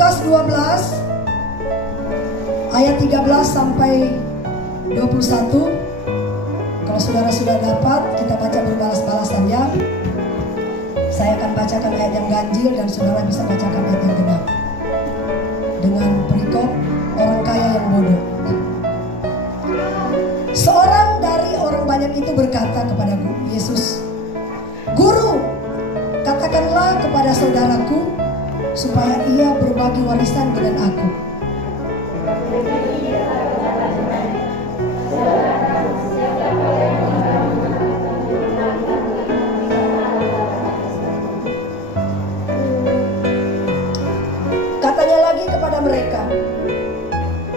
Lukas 12 ayat 13 sampai 21. Kalau saudara sudah dapat, kita baca berbalas-balasan ya. Saya akan bacakan ayat yang ganjil dan saudara bisa bacakan ayat yang genap. Dengan perikop orang kaya yang bodoh. Seorang dari orang banyak itu berkata kepada Yesus, "Guru, katakanlah kepada saudaraku supaya ia berbagi warisan dengan aku." Katanya lagi kepada mereka,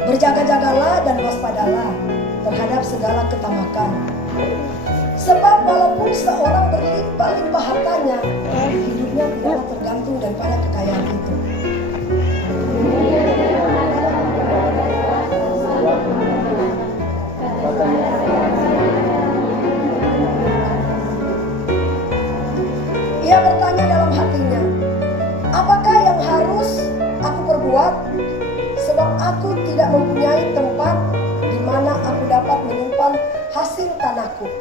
"Berjaga-jagalah dan waspadalah terhadap segala ketamakan. Sebab walaupun seorang berlimpah-limpah hartanya, hidupnya tidaklah tergantung daripada kekayaan itu." Ia bertanya dalam hatinya, "Apakah yang harus aku perbuat? Sebab aku tidak mempunyai tempat di mana aku dapat menyimpan hasil tanahku."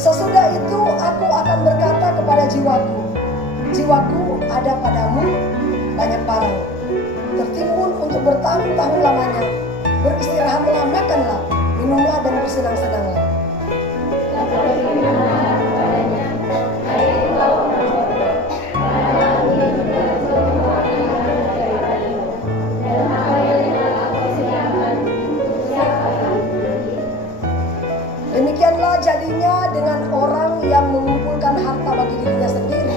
Sesudah itu aku akan berkata kepada jiwaku, "Jiwaku, ada padamu banyak barang, tertimbun untuk bertahun-tahun lamanya. Beristirahatlah, makanlah, minumlah dan bersenang-senanglah." Demikianlah jadinya dengan orang yang mengumpulkan harta bagi dirinya sendiri,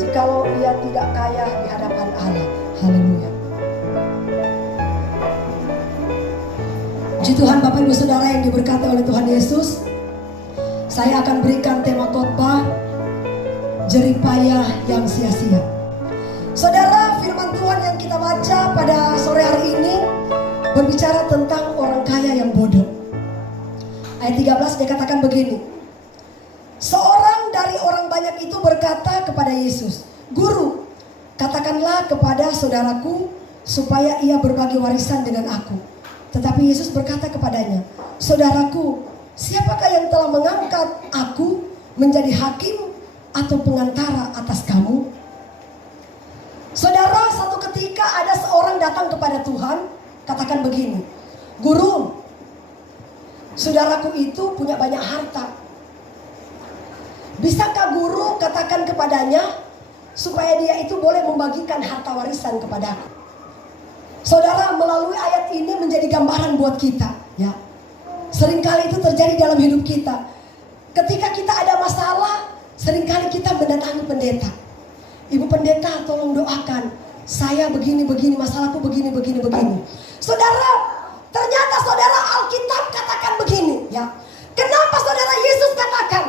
jikalau ia tidak kaya di hadapan Allah. Haleluya. Puji Tuhan, Bapak Ibu Saudara yang diberkati oleh Tuhan Yesus. Saya akan berikan tema khotbah, jeripayah yang sia-sia. Saudara, firman Tuhan yang kita baca pada sore hari ini berbicara tentang orang kaya yang bodoh. Ayat 13 dikatakan begini, seorang dari orang banyak itu berkata kepada Yesus, "Guru, katakanlah kepada saudaraku supaya ia berbagi warisan dengan aku." Tetapi Yesus berkata kepadanya, "Saudaraku, siapakah yang telah mengangkat aku menjadi hakim atau pengantara atas kamu?" Saudara, satu ketika ada seorang datang kepada Tuhan, katakan begini, "Guru, saudaraku itu punya banyak harta. Bisakah guru katakan kepadanya supaya dia itu boleh membagikan harta warisan kepadaku?" Saudara, melalui ayat ini menjadi gambaran buat kita, ya. Seringkali itu terjadi dalam hidup kita. Ketika kita ada masalah, seringkali kita mendatangi pendeta. "Ibu pendeta, tolong doakan. Saya begini, masalahku begini. Saudara, ternyata saudara, Alkitab katakan begini, ya. Kenapa saudara Yesus katakan,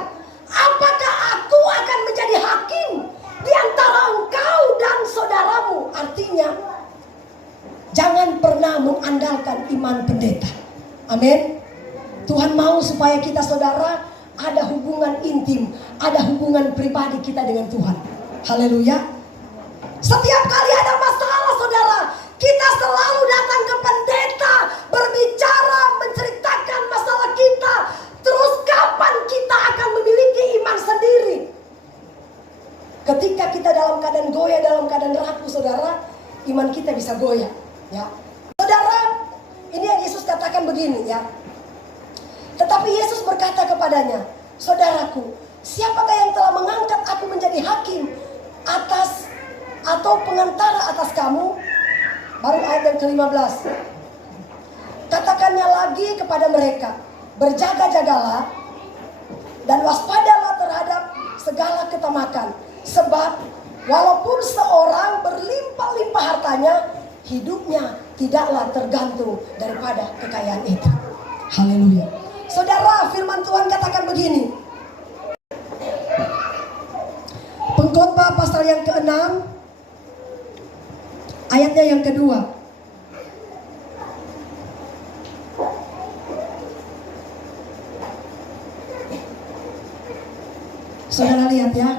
"Apakah aku akan menjadi hakim di antara engkau dan saudaramu?" Artinya, jangan pernah mengandalkan iman pendeta. Amin. Tuhan mau supaya kita saudara ada hubungan intim, ada hubungan pribadi kita dengan Tuhan. Haleluya. Setiap kali ada masalah saudara, kita selalu datang ke pendeta, berbicara, menceritakan masalah kita. Terus kapan kita akan memiliki iman sendiri? Ketika kita dalam keadaan goyah, dalam keadaan rapuh saudara, iman kita bisa goyah, ya. Saudara, ini yang Yesus katakan begini, ya. Tetapi Yesus berkata kepadanya, "Saudaraku, siapakah yang telah mengangkat aku menjadi hakim atas atau pengantara atas kamu?" Baru ayat yang ke-15. Katakannya lagi kepada mereka, "Berjaga-jagalah dan waspadalah terhadap segala ketamakan. Sebab walaupun seorang berlimpah-limpah hartanya, hidupnya tidaklah tergantung daripada kekayaan itu." Haleluya. Saudara, firman Tuhan katakan begini. Pengkhotbah pasal yang ke-6 Ayatnya yang kedua. Saudara lihat ya.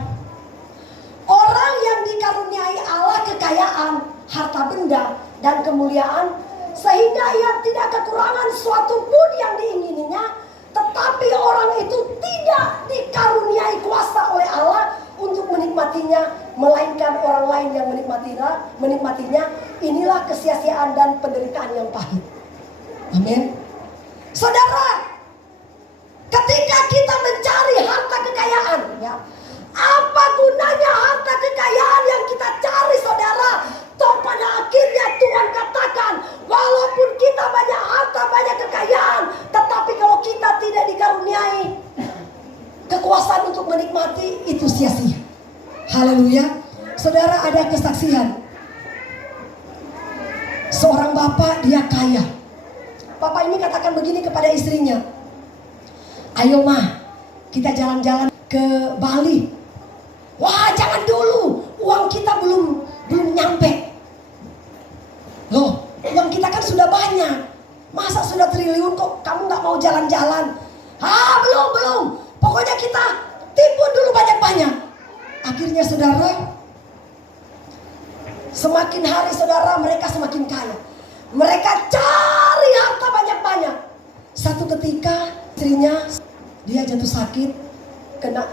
Orang yang dikaruniai Allah kekayaan, harta benda, dan kemuliaan, sehingga ia tidak kekurangan suatu pun yang diingininya, tetapi orang itu tidak dikaruniai kuasa oleh Allah untuk menikmatinya, melainkan orang lain yang menikmatinya. Inilah kesia-siaan dan penderitaan yang pahit. Amin. Saudara, ketika kita mencari harta kekayaan, ya, apa gunanya harta kekayaan yang kita cari, saudara? Toh pada akhirnya Tuhan katakan, walaupun kita banyak harta, banyak kekayaan, tetapi kalau kita tidak dikaruniai kekuasaan untuk menikmati, itu sia-sia. Haleluya. Saudara, ada kesaksian. Seorang bapak, dia kaya. Bapak ini katakan begini kepada istrinya, ayo mah, kita jalan-jalan ke Bali. Wah, jangan dulu, uang kita belum nyampe. Loh, uang kita kan sudah banyak. Masa sudah triliun kok kamu gak mau jalan-jalan? Belum. Pokoknya kita tipu dulu banyak-banyak. Akhirnya saudara, semakin hari saudara, mereka semakin kaya. Mereka cari harta banyak-banyak. Satu ketika istrinya, dia jatuh sakit, kena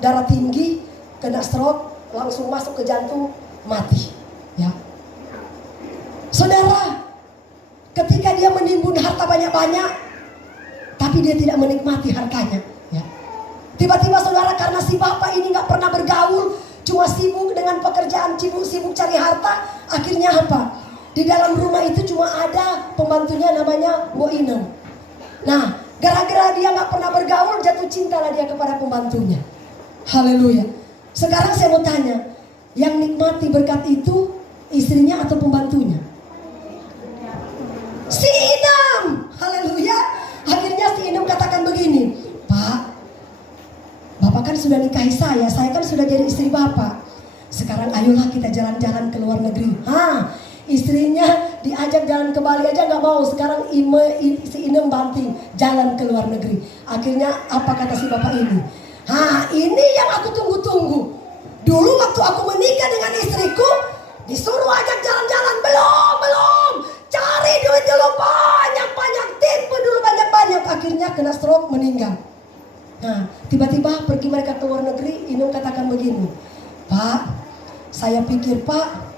darah tinggi, kena stroke, langsung masuk ke jantung, mati. Ya, saudara, ketika dia menimbun harta banyak-banyak, tapi dia tidak menikmati hartanya. Ya, tiba-tiba saudara, karena si bapak ini nggak pernah bergaul, cuma sibuk dengan pekerjaan, sibuk cari harta. Akhirnya apa? Di dalam rumah itu cuma ada pembantunya namanya Mbok Inem. Nah, gara-gara dia nggak pernah bergaul, jatuh cintalah dia kepada pembantunya. Haleluya. Sekarang saya mau tanya, yang nikmati berkat itu istrinya atau pembantunya? Si Inem. Haleluya. Akhirnya si Inem katakan begini, Pak, Bapak kan sudah nikahi saya kan sudah jadi istri Bapak. Sekarang ayolah kita jalan-jalan ke luar negeri. Istrinya diajak jalan ke Bali aja gak mau. Sekarang si Inem banting jalan ke luar negeri. Akhirnya apa kata si bapak ini? Ini yang aku tunggu-tunggu. Dulu waktu aku menikah dengan istriku, disuruh ajak jalan-jalan. Belum. Cari duit dulu banyak-banyak, tipu dulu banyak-banyak. Akhirnya kena stroke, meninggal. Nah, tiba-tiba pergi mereka ke luar negeri. Inem katakan begini, Pak, saya pikir Pak,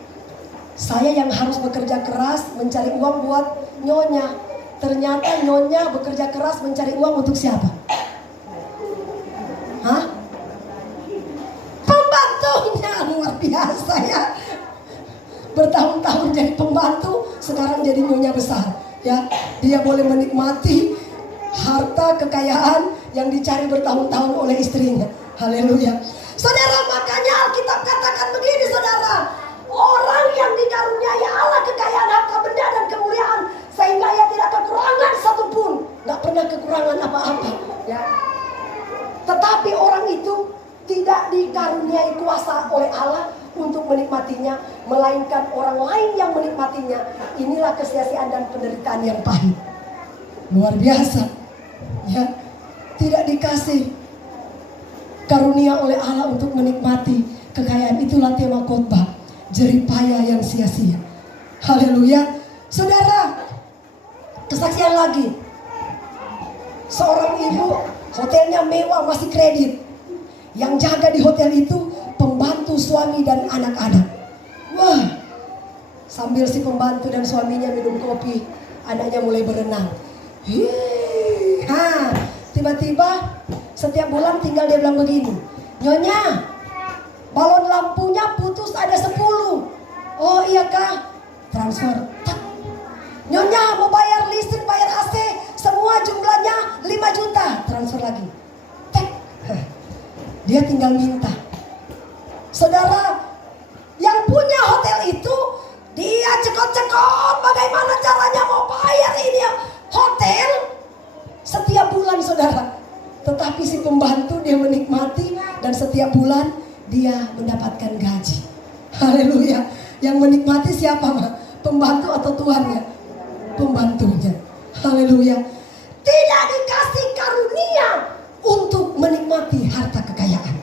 saya yang harus bekerja keras mencari uang buat nyonya. Ternyata nyonya bekerja keras mencari uang untuk siapa? Pembantunya. Luar biasa ya. Bertahun-tahun jadi pembantu, sekarang jadi nyonya besar. Ya, dia boleh menikmati harta kekayaan yang dicari bertahun-tahun oleh istrinya. Haleluya. Saudara, makanya Alkitab katakan begini, saudara. Orang yang dikaruniai Allah kekayaan harta benda dan kemuliaan, sehingga ia tidak kekurangan satupun, nggak pernah kekurangan apa-apa. Ya. Tetapi orang itu tidak dikaruniai kuasa oleh Allah untuk menikmatinya, melainkan orang lain yang menikmatinya. Inilah kesia-siaan dan penderitaan yang pahit. Luar biasa. Ya, tidak dikasih karunia oleh Allah untuk menikmati kekayaan. Itulah tema khotbah. Jeripaya yang sia-sia. Haleluya. Saudara, kesaksian lagi. Seorang ibu, hotelnya mewah, masih kredit. Yang jaga di hotel itu pembantu, suami, dan anak-anak. Wah, sambil si pembantu dan suaminya minum kopi, anaknya mulai berenang. Tiba-tiba setiap bulan tinggal dia bilang begini, Nyonya, balon lampunya putus ada 10. Oh iya kah? Transfer. Tak. Nyonya mau bayar listrik, bayar AC, semua jumlahnya 5 juta. Transfer lagi. Tak. Dia tinggal minta. Saudara, yang punya hotel itu, dia cekot-cekot bagaimana caranya mau bayar ini hotel setiap bulan, saudara. Tetapi si pembantu dia menikmati dan setiap bulan dia mendapatkan gaji. Haleluya. Yang menikmati siapa, Ma? Pembantu atau tuannya? Pembantunya. Haleluya. Tidak dikasih karunia untuk menikmati harta kekayaan.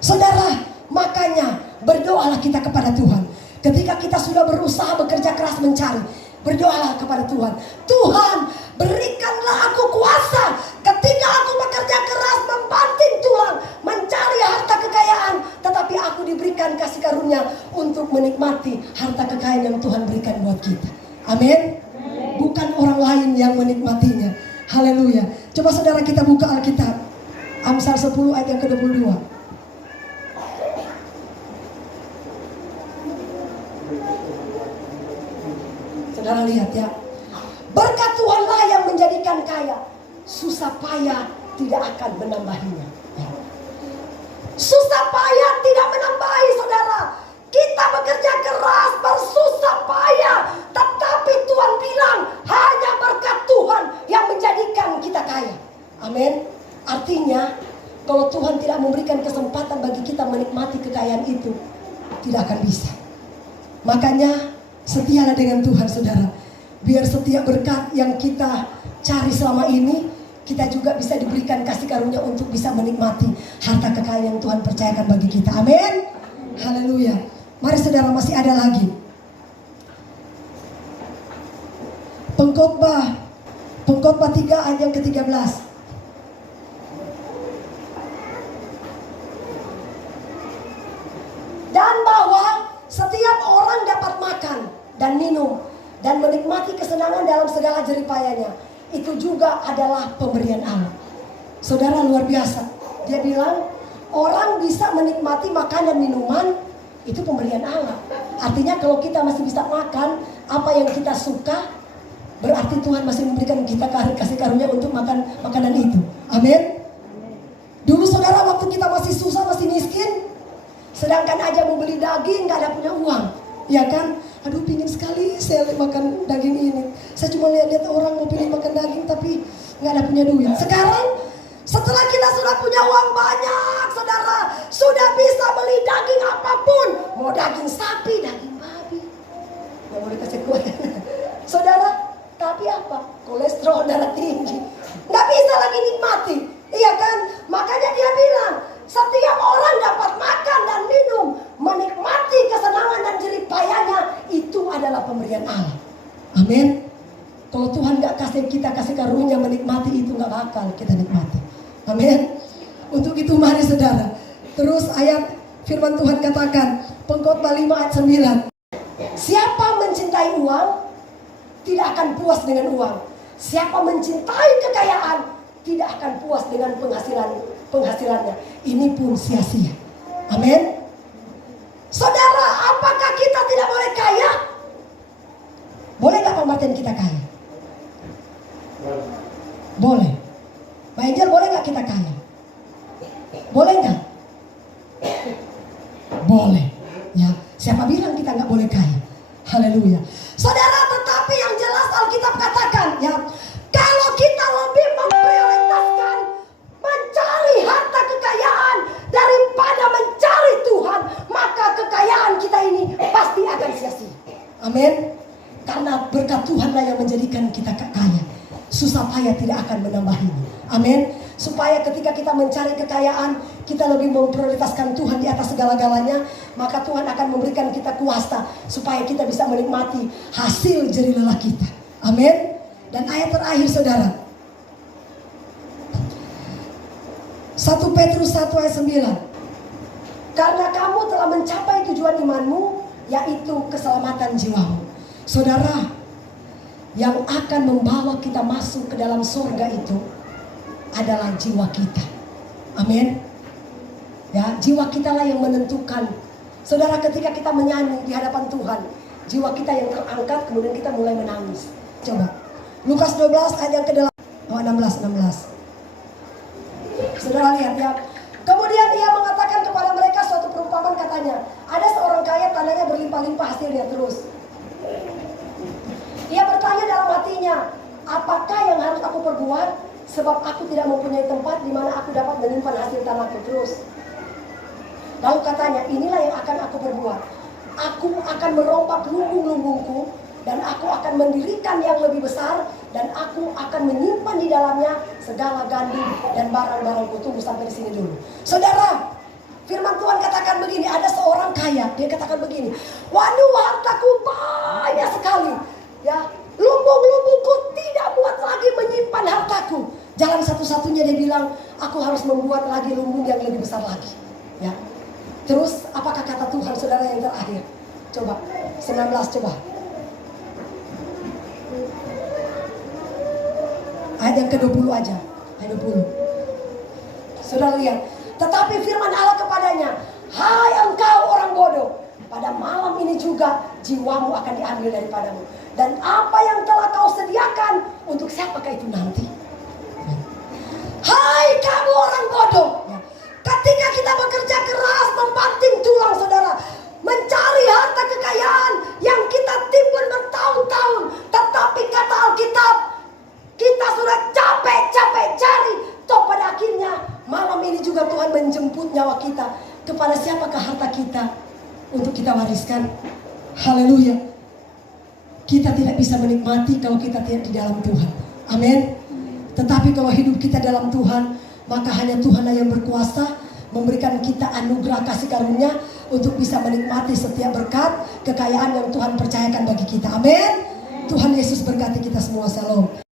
Saudara, makanya berdoalah kita kepada Tuhan. Ketika kita sudah berusaha bekerja keras mencari, berdoalah kepada Tuhan. Tuhan, berikanlah aku kuasa ketika aku bekerja keras membanting tulang mencari harta kekayaan, tetapi aku diberikan kasih karunia untuk menikmati harta kekayaan yang Tuhan berikan buat kita. Amin. Bukan orang lain yang menikmatinya. Haleluya. Coba saudara kita buka Alkitab. Amsal 10 ayat yang ke-22. Saudara lihat ya. Berkat Tuhanlah yang menjadikan kaya. Susah payah tidak akan menambahinya. Susah payah tidak menambahi, saudara. Kita bekerja keras, bersusah payah, tetapi Tuhan bilang hanya berkat Tuhan yang menjadikan kita kaya. Amin. Artinya kalau Tuhan tidak memberikan kesempatan bagi kita menikmati kekayaan itu, tidak akan bisa. Makanya setialah dengan Tuhan, saudara. Biar setiap berkat yang kita cari selama ini, kita juga bisa diberikan kasih karunia untuk bisa menikmati harta kekayaan yang Tuhan percayakan bagi kita. Amin. Haleluya. Mari saudara, masih ada lagi. Pengkhotbah 3 ayat yang ke-13. Dan bahwa setiap orang dapat makan dan minum dan menikmati kesenangan dalam segala jeripayanya, itu juga adalah pemberian Allah. Saudara, luar biasa. Dia bilang orang bisa menikmati makanan minuman, itu pemberian Allah. Artinya kalau kita masih bisa makan apa yang kita suka, berarti Tuhan masih memberikan kita kasih karunia untuk makan makanan itu. Amin. Dulu saudara, waktu kita masih susah, masih miskin, sedangkan aja mau beli daging nggak ada punya uang, ya kan? Aduh, pingin sekali saya makan daging ini. Saya cuma lihat-lihat orang mau pilih makan daging tapi nggak ada punya duit. Sekarang setelah kita sudah punya uang banyak, saudara, sudah bisa beli daging apapun, mau daging sapi, daging babi, nggak boleh kasih kuat. Saudara, tapi apa? Kolesterol darah tinggi, nggak bisa lagi nikmati, iya kan? Makanya dia bilang setiap orang dapat makan dan minum, menikmati kesenangan dan jeripayanya, itu adalah pemberian Allah. Amin. Kalau Tuhan nggak kasih kita kasih karunia menikmati itu, nggak bakal kita nikmati. Amin. Untuk itu mari saudara, terus ayat firman Tuhan katakan, Pengkhotbah 5 ayat 9. Siapa mencintai uang tidak akan puas dengan uang. Siapa mencintai kekayaan tidak akan puas dengan penghasilannya. Ini pun sia-sia. Amin. Saudara, apakah kita tidak boleh kaya? Boleh gak Pak kita kaya? Boleh. Pak Angel, boleh gak kita kaya? Boleh gak? Boleh. Ya, siapa bilang kita gak boleh kaya? Haleluya. Saudara, tetapi yang jelas Alkitab katakan, ya, kalau kita lebih memprioritaskan mencari harta kekayaan daripada mencari Tuhan, maka kekayaan kita ini pasti akan sia-sia. Amin. Karena berkat Tuhanlah yang menjadikan kita kaya. Susah payah tidak akan menambahinya. Amin. Supaya ketika kita mencari kekayaan, kita lebih memprioritaskan Tuhan di atas segala-galanya, maka Tuhan akan memberikan kita kuasa supaya kita bisa menikmati hasil jerih lelah kita. Amin. Dan ayat terakhir saudara, 1 Petrus 1 ayat 9. Karena kamu telah mencapai tujuan imanmu, yaitu keselamatan jiwamu. Saudara, yang akan membawa kita masuk ke dalam surga itu adalah jiwa kita. Amin. Ya, jiwa kita lah yang menentukan. Saudara, ketika kita menyanyi di hadapan Tuhan, jiwa kita yang terangkat, kemudian kita mulai menangis. Coba Lukas 12 ayat yang ke-8. 16. Saudara lihat ya. Kemudian ia mengatakan kepada mereka suatu perumpamaan, katanya, ada seorang kaya tanahnya berlimpah-limpah hasilnya terus. Ia bertanya dalam hatinya, apakah yang harus aku perbuat? Sebab aku tidak mempunyai tempat di mana aku dapat menyimpan hasil tanahku terus. Lalu katanya, inilah yang akan aku perbuat. Aku akan merompak lumbung-lumbungku, dan aku akan mendirikan yang lebih besar, dan aku akan menyimpan di dalamnya segala gandum dan barang-barangku. Tunggu sampai di sini dulu. Saudara, firman Tuhan katakan begini, ada seorang kaya, dia katakan begini, waduh, hartaku banyak sekali, ya, lumbung-lumbungku tidak muat lagi menyimpan hartaku. Jalan satu-satunya dia bilang, aku harus membuat lagi lumbung yang lebih besar lagi, ya. Terus apakah kata Tuhan, saudara, yang terakhir? Coba 19, coba ayat yang ke-20 aja, ayat 20. Saudara lihat, tetapi firman Allah kepadanya, hai engkau orang bodoh, pada malam ini juga jiwamu akan diambil daripadamu. Dan apa yang telah kau sediakan, untuk siapakah itu nanti? Hai kamu orang bodoh, ketika kita bekerja keras, membanting tulang, saudara, mencari harta kekayaan yang kita timbun bertahun-tahun, tetapi kata Alkitab, kita sudah capek-capek cari, toh pada akhirnya malam ini juga Tuhan menjemput nyawa kita. Kepada siapakah harta kita untuk kita wariskan? Haleluya. Kita tidak bisa menikmati kalau kita tidak di dalam Tuhan. Amin. Tetapi kalau hidup kita dalam Tuhan, maka hanya Tuhanlah yang berkuasa memberikan kita anugerah kasih karunia untuk bisa menikmati setiap berkat kekayaan yang Tuhan percayakan bagi kita. Amin. Tuhan Yesus berkati kita semua. Shalom.